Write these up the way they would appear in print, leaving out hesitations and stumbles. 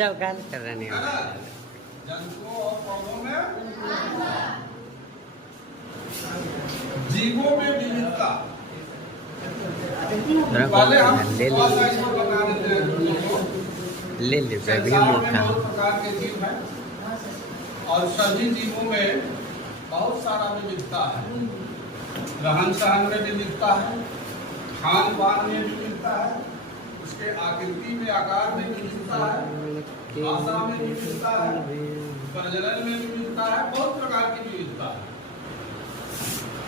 जब गाल कर रहे नहीं जंतुओं और पौधों में जीवों में विविधता। पहले हम ले इसको बता देते हैं। ले ले संसार में बहुत प्रकार के जीव हैं और सभी जीवों में बहुत सारा विविधता है। रहन सहन में विविधता है, खान पान में विविधता है, उसके आकृति में आकार में विविधता है, भाषा में विविधता है, प्रजनन में विविधता है, बहुत प्रकार की विविधता है।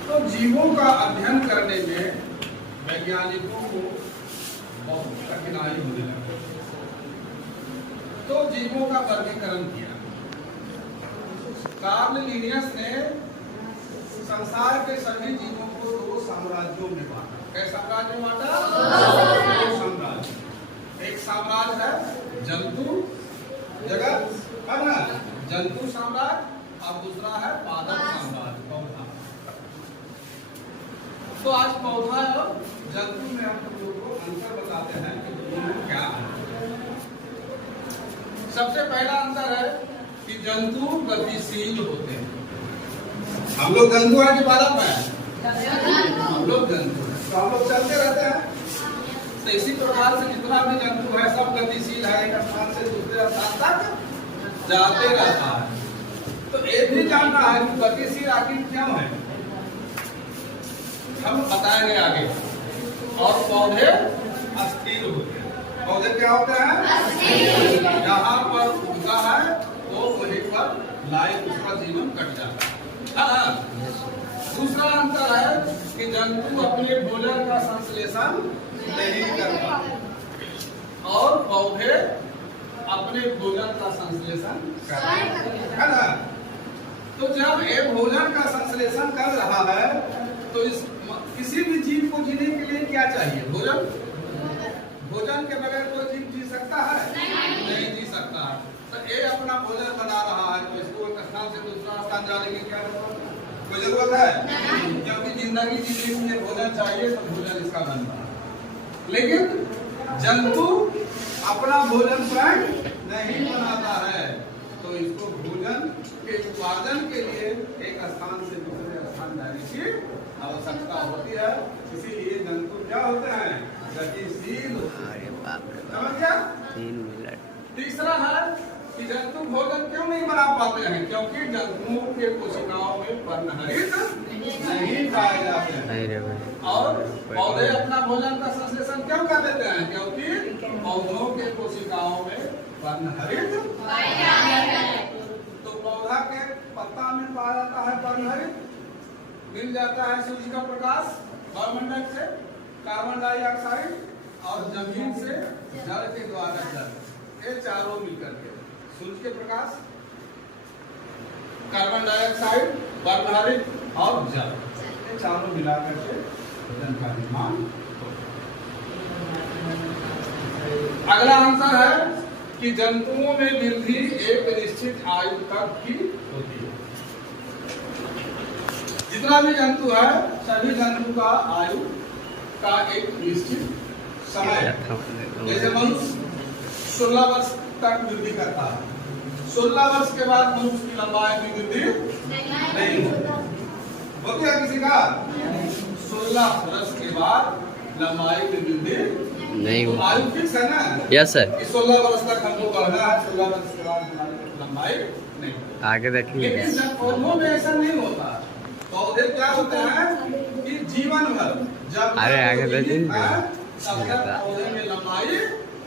तो जीवों का अध्ययन करने में वैज्ञानिकों को बहुत कठिनाई होने लगी। तो जीवों का वर्गीकरण किया। कार्ल लिनियस ने संसार के सभी जीवों को 2 साम्राज्यों में बांटा। कैसे साम्राज्य में बांटा? 2 साम्राज्य। एक साम्राज्य है जंतु जगत, है ना, जंतु साम्राज्य, और दूसरा है पादप साम्राज्य, पौधा। तो आज पौधा और जंतु में हम लोगों को अंतर बताते हैं कि दोनों क्या है। सबसे पहला अंतर है कि जंतु गतिशील होते हैं। हम लोग जंतु हैं कि पादप हैं? हम लोग जंतु हैं, तो हम लोग चलते रहते हैं। तो इसी प्रकार से जितना भी जंतु है सब गतिशील है, एक स्थान से दूसरे स्थान तक जाते रहता है। तो ये भी जानना है कि गतिशील आखिर क्यों है, हम बताएंगे आगे। और पौधे अस्थिर होते हैं। पौधे क्या होते हैं? जहाँ पर उगता है वो वहीं पर लाइफ उसका जीवन कट जाता है। दूसरा अंतर है कि जंतु अपने भोजन का संश्लेषण नहीं करता और पौधे अपने भोजन का संश्लेषण करते हैं, है ना। तो जब ये भोजन का संश्लेषण कर रहा है तो इस किसी भी जीव को जीने के लिए क्या चाहिए? भोजन। भोजन के बगैर कोई जीव जी सकता है? नहीं जी सकता है। तो ये अपना भोजन बना रहा है तो इसको एक स्थान से दूसरा स्थान जाने की क्या कोई जरूरत है? क्योंकि जिंदगी जीने के लिए भोजन चाहिए तो भोजन इसका बन रहा है। लेकिन जंतु अपना भोजन स्वयं नहीं बनाता है, तो इसको भोजन के उत्पादन के लिए एक स्थान से दूसरे स्थान जाने की आवश्यकता होती है। इसीलिए जंतु क्या होते हैं? गतिशील। समझ गया? 3 मिनट। तीसरा है कि जंतु भोजन क्यों नहीं बना पाते हैं? क्योंकि जंतुओं के कोशिकाओं में पर्णहरित नहीं पाए जाते हैं। और पौधे अपना भोजन का संश्लेषण क्यों कर देते हैं? क्योंकि पौधों के कोशिकाओं में पर्णहरित। तो पौधा के पत्ता में पाया जाता है पर्णहरित, मिल जाता है सूर्य का प्रकाश, वायुमंडल से कार्बन डाइऑक्साइड और जमीन से जल के द्वारा जल, ये चारों मिलकर के सूर्य के प्रकाश, कार्बन डाइऑक्साइड, पर्णहरित और जल, ये चारों मिलाकर के भोजन का निर्माण। अगला आंसर है कि जंतुओं में वृद्धि एक निश्चित आयु तक ही होती है। जितना भी जंतु है सभी जंतु का आयु का एक निश्चित समय है। जैसे मनुष्य 16 वर्ष तक वृद्धि करता है, 16 वर्ष के बाद मनुष्य की लंबाई में वृद्धि नहीं होती है किसी का। 16 वर्ष के बाद लंबाई में वृद्धि नहीं होती। आयु फिक्स है ना? Yes sir. 16 वर्ष तक हमको बढ़ना है, 16 वर्ष के बाद हमारी लंबाई नहीं होती। आगे देखिए। लेकिन जब पौधों में ऐसा नहीं होता। पौधे क्या होते हैं कि जीवन भर जब अरे आगे देखिए तब तक पौधे में लंबाई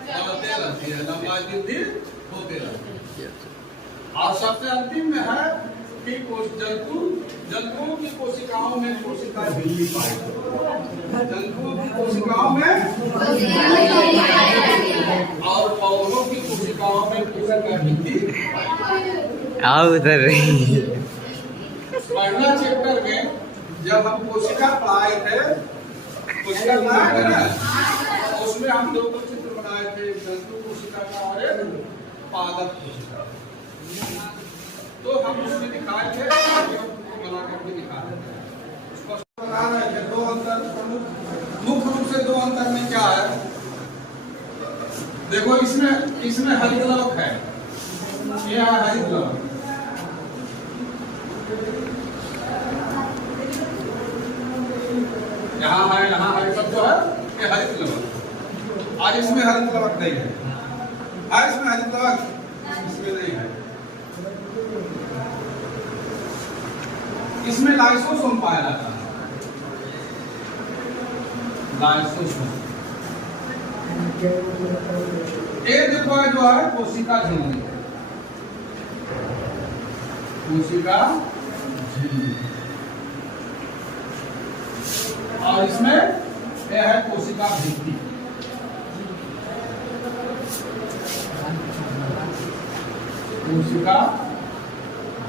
बढ़ते रहती है, लंबाई वृद्धि होते रहती है। और सबसे अंतिम में है कि जंतुओं की कोशिकाओं में कोशिका वृद्धि पाई। जंतुओं की कोशिकाओं में और पौधों की कोशिकाओं में कोशिका वृद्धि। आओ उधर। पहला चैप्टर में जब हम कोशिका पढ़ाए थे, कोशिका पढ़ाए थे ना, उसमें हम 2 चित्र बनाए थे, जंतु कोशिका का और एक पादप कोशिका। तो हम उसमें दिखाए थे, बना करके दिखा रहे थे, स्पष्ट बता रहे थे। 2 अंतर मुख्य रूप से 2 अंतर में क्या है देखो इसमें हरित लवक है, ये है हरित लवक। यहाँ है सब जो है ये हरित लवक। आज इसमें हरित लवक नहीं है, आज इसमें हरित लवक इसमें नहीं है। इसमें लाइसोसोम पाया जाता है, लाइसोसोम। एक देखो जो है कोशिका झिल्ली, कोशिका झिल्ली, और इसमें यह है कोशिका भित्ति। कोशिका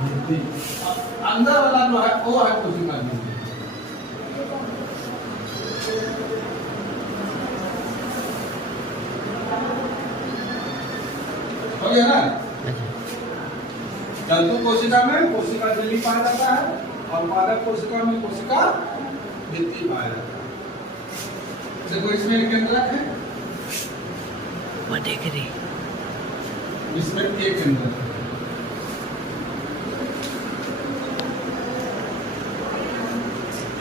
भित्ति अंदर वाला जो है वो है कोशिका भित्ति। हो गया ना? जंतु कोशिका में कोशिका झिल्ली पाया जाता है और पादप कोशिका में कोशिका भित्ति पाया जाता है। देखो इसमें एक केंद्रक है, इसमें एक केंद्रक है।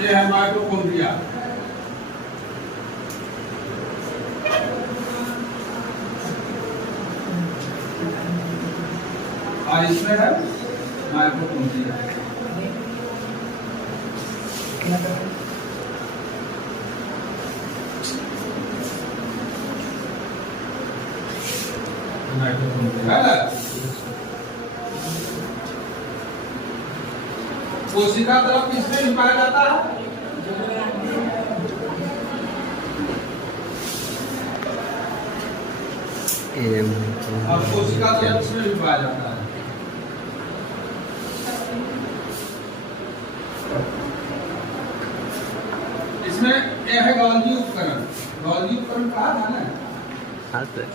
ये है माइटोकॉन्ड्रिया, और इसमें है माइटोकॉन्ड्रिया। कोशिका तरफ किसमें भी पाया जाता है? और कोशिका तरफ किसमें भी पाया जाता है? इसमें यह है गॉल्गी उपकरण। गॉल्गी उपकरण कहा था ना? हाँ सर।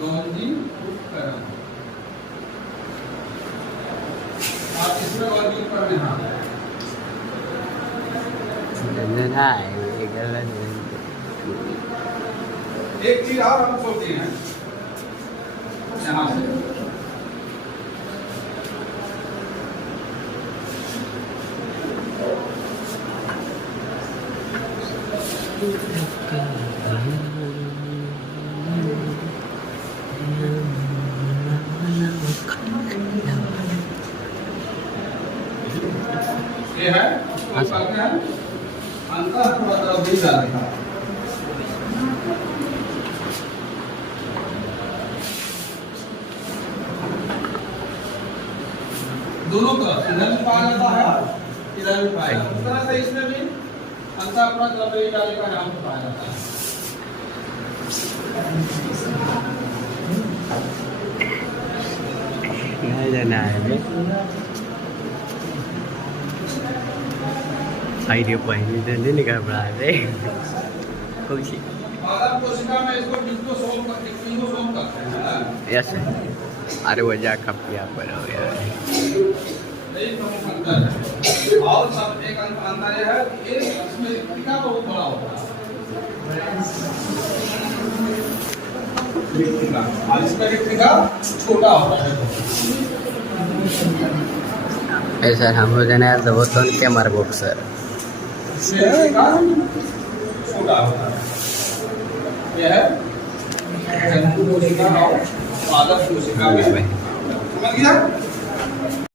गॉल्गी उपकरण, और इसमें गॉल्गी उपकरण यहाँ है। एक चीज और हम सोचते हैं यहाँ से, ये है कहते हैं अंतःप्राद्रव्य जालिका। दोनों तरफ इधर भी पाया जाता है, इधर भी पाया जाता है। उस तरह से इसमें भी अंतःप्राद्रव्य जालिका नाम से पाया जाता है। नहीं जाना है आइडिया पहले तो नहीं निकाल पा रहे कुछ। पादप कोशिका में इसको डिक्टोसोम करते हैं। यस अरे वजह खपिया पर हो गया। यही प्रमुख अंतर है। और सब एक अंतर यह है कि एक इसमें रिक्तिका बहुत बड़ा होता है, रिक्तिका, और इसमें रिक्तिका छोटा होता है। सर हम हो जाना तो तो क्या मार सर इसमें रिक्तिका छोटा होता है। यह है जंतु कोशिका और पादप कोशिका में समझ गया?